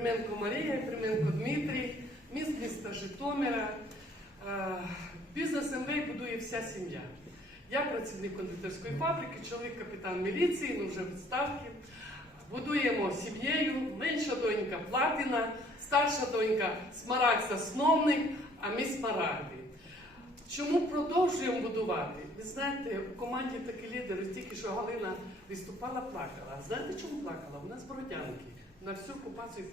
Применко Марія, Применко Дмитрій, міст міста Житомира. Е, Бізнес МВ будує вся сім'я. Я працівник кондитерської фабрики, чоловік капітан міліції, ну вже відставки. Будуємо сім'єю, менша донька Платина, старша донька Смарагд Сосновний, а ми Смарагди. Чому продовжуємо будувати? Ви знаєте, у команді такі лідери, тільки що Галина виступала, плакала. Знаєте, чому плакала? Вона з Бородянки. На всю окупацію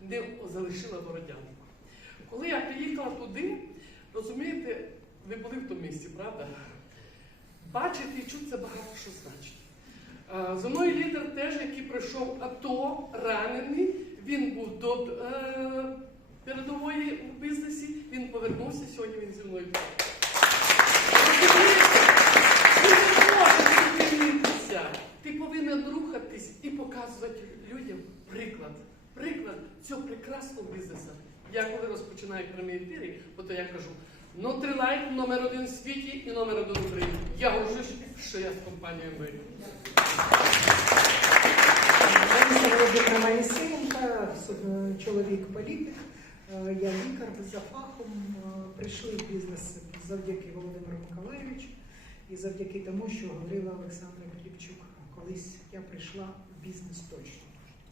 не залишила Бородянку. Коли я приїхала туди, розумієте, ви були в тому місці, правда? Бачити і чути це багато що значить. Е, Зо мною лідер теж, який пройшов АТО, ранений, він був до е, передової у бізнесі, він повернувся, сьогодні він зі мною. Цього прекрасного бізнесу. Я коли розпочинаю прямі ефіри, то я кажу, Нутрилайт номер один в світі і номер один в Україні. Я горжусь, що я з компанією ми. Лариса Володимирівна Моїсеєнка, чоловік політик, е, я лікар за фахом. Е, Прийшли в бізнес завдяки Володимиру Миколаєвичу і завдяки тому, що говорила Олександра Кліпчук. Колись я прийшла в бізнес точно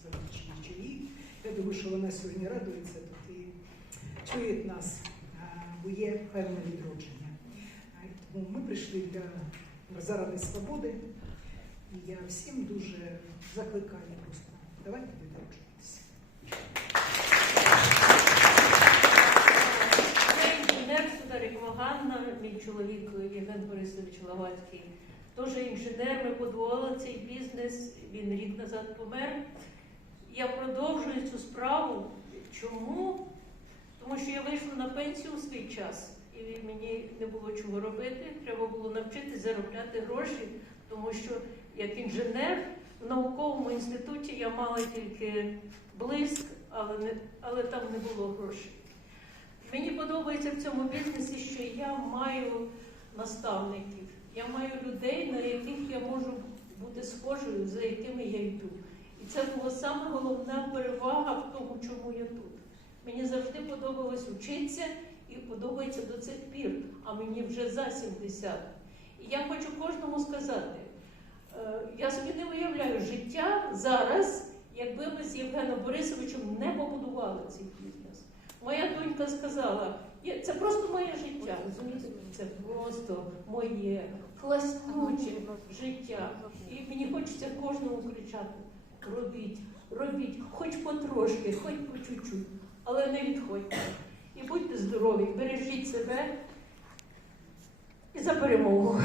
завдячи їй. Думаю, що вона сьогодні радується тут і чує нас, бо є певне відродження. Тому ми прийшли для заради свободи. І я всім дуже закликаю просто. Давайте відроджуватися. Ганна, мій чоловік Євген Борисович Лагацький. Теж інженер, ми будували цей бізнес, він рік назад помер. Я продовжую цю справу. Чому? Тому що я вийшла на пенсію у свій час, і мені не було чого робити. Треба було навчитися заробляти гроші, тому що як інженер в науковому інституті я мала тільки блиск, але, не, але там не було грошей. Мені подобається в цьому бізнесі, що я маю наставників, я маю людей, на яких я можу бути схожою, за якими я йду. І це була саме головна перевага чому я тут. Мені завжди подобалось вчитися і подобається до цих пір, а мені вже за 70. І я хочу кожному сказати, е, я собі не уявляю життя зараз, якби ми з Євгеном Борисовичем не побудували цей бізнес. Моя донька сказала, це просто моє життя. Розумієте? Це просто моє класнюче життя. І мені хочеться кожному кричати: робіть, робіть, хоч потрошки, хоч по чуть-чуть, але не відходьте. І будьте здорові, бережіть себе і за перемогу.